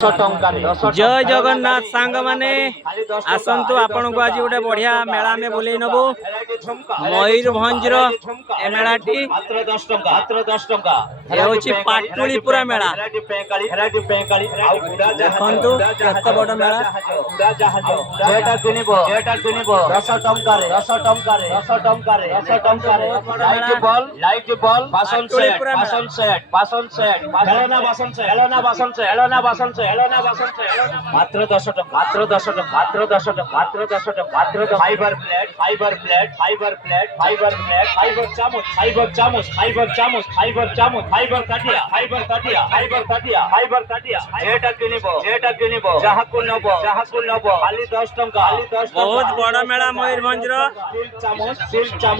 जय जगन्नाथ सांग माने आसतु आपण को आज गोटे बढ़िया मेला में बुले नबू मयूरभंज मेलाटी पाटुलीपुरा मेला देखु केत बड़ मेला मात्र 10 टंका फाइबर प्लेट फाइबर काटिया जेटा किनिबो जहाकु नबो खाली 10 टंका बहुत बड़ा मेला मयूरभंज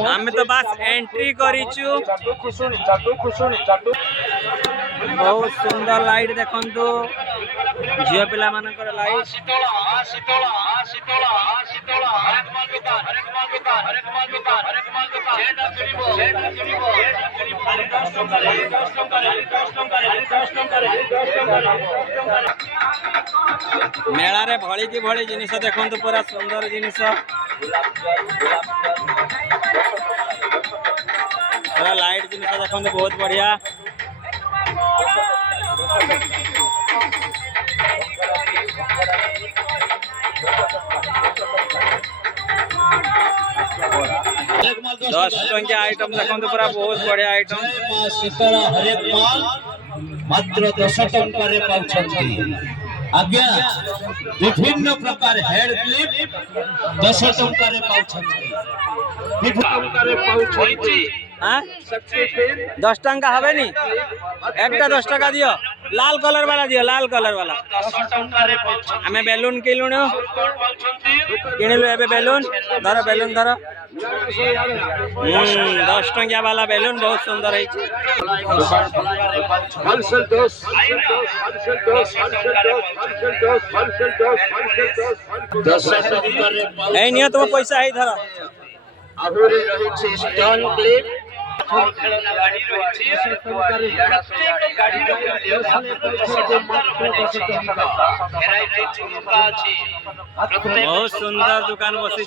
आमे तो बस एंट्री करिचु बहुत सुंदर लाइट देखंतु झियो पिला मानकर लाइट मेला रे भली की भली जिनिस देखंतु पूरा सुंदर जिनिस पूरा लाइट जिनिस देखंतु बहुत बढ़िया 10 टंकिया आइटम देखो पूरा बहुत बढ़िया आइटम शीतला हरेक माल मात्र 10 टंका रे पाउछंती आज्ञा विभिन्न प्रकार हेड क्लिप 10 टंका रे पाउछंती विभिन्न टंका रे पाउछंती 10 टंका हवे नी एकटा 10 टका दियो लाल कलर वाला दियो लाल कलर वाला 10 टंका रे पाउछंती हमें बैलून किलुनो किनिलु एबे बैलून धर 10 टंकिया वाला बैलून बहुत सुंदर है नियो तुम पैसा है धर स्टोन क्लिप बहुत सुंदर दुकान बसी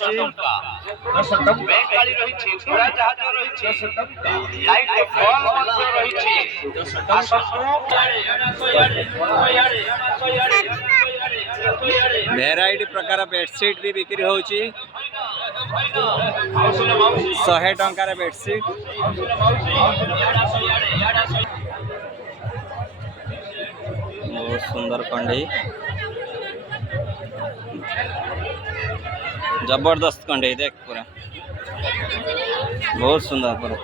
भेराइटी प्रकार बेडसीट भी बिक्री होची 100 टंकार बेडसीट बहुत सुंदर कंढी जबरदस्त कंढी देख पूरा बहुत सुंदर पूरा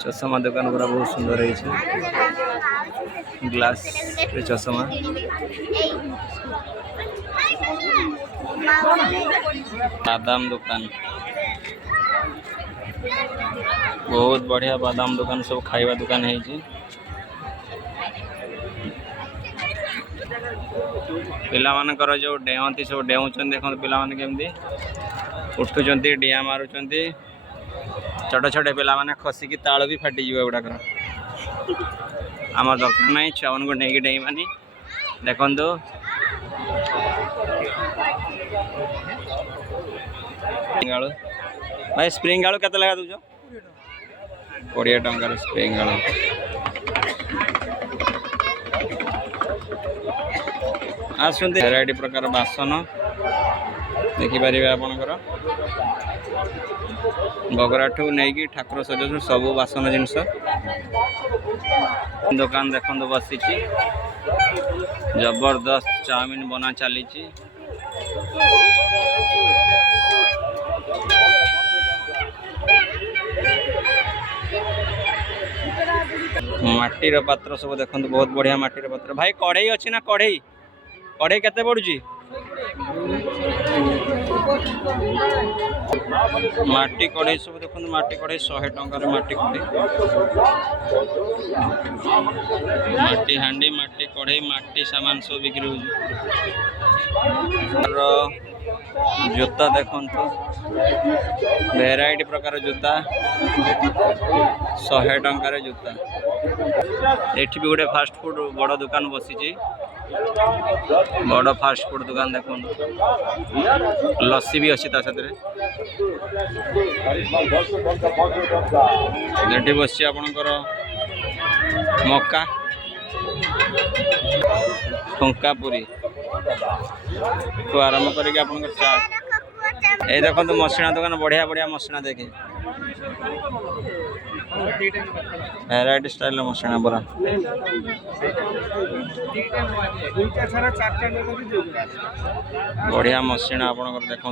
चश्मा दुकान पूरा बहुत सुंदर है ग्लास चश्मा बादाम दुकान बहुत बढ़िया बादाम दुकान सब खाइबा दुकान है पिला मानकर जो डेहती सब डेउछन देखो पिला माने केमती उठुचंती डिया मारुचंती छोट छोट पिला माने खसिकी ताଳ भी फाटी जीव गुड़ाक आम दरकार ना छुआ मान को नहीं डेई मानी देखु भाई स्प्रिंग आलू केते लगा दूज 20 टंकार स्प्रिंग आलू आसुंती भेराइटी प्रकार बासन देखिपारे आपणकर बगराठू नहीं कि ठाकुर सजा सब बासन जिनस दुकान देखो बसी जबरदस्त चाउमीन बना चली माटीर पात्र सब देखो बहुत बढ़िया माटीर पात्र भाई कढ़ई अच्छी ना कढ़ई कढ़ई केते पड़ुची माटी कढ़ई सब देखो माटी कढ़ई 100 टंकार माटी कढ़ई माटी हांडी माटी कढ़ई माटी सामान सब बिक्री हो जूता देखो तो भेराइटी प्रकार जूता 100 टंकार जूता एठी भी गोटे फास्ट फूड बड़ दुकान बसी बड़ फास्ट फूड दुकान देखो लस्सी भी अच्छी ता साथ एठी बसी आपणकर मक्का ठुंका पूरी को आरंभ करके आपणकर चाट ये देखो तो मसणा दुकान बढ़िया बढ़िया मसणा देखे वैरायटी स्टाइल मसणा बरा बढ़िया मसणा आपणकर देखो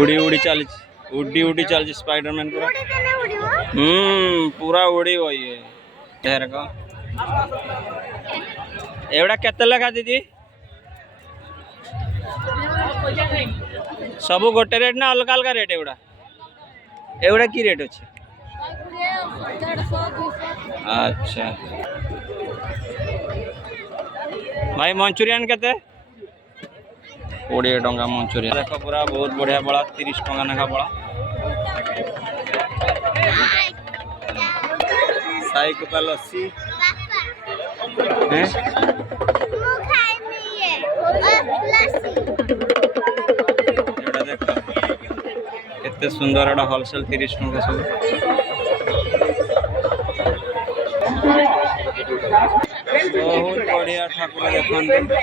उड़ी उड़ी चली उड़ी उड़ी चलती स्पाइडरमैन पूरा पूरा उड़ी वही है ढेर का एवढा केते लगा दीदी सब गोटे रेट ना अलग अलग रेट एवढा एवढा की रेट अच्छे अच्छा भाई मंचूरियन केते 20 टंका मंचूरियन देखो पूरा बहुत बढ़िया बड़ा 30 टंका नाखा बड़ा साई कुपा लस्सी केते सुंदर एटा होलसेल 30 टंका सब बहुत बढ़िया ठाकुर देखते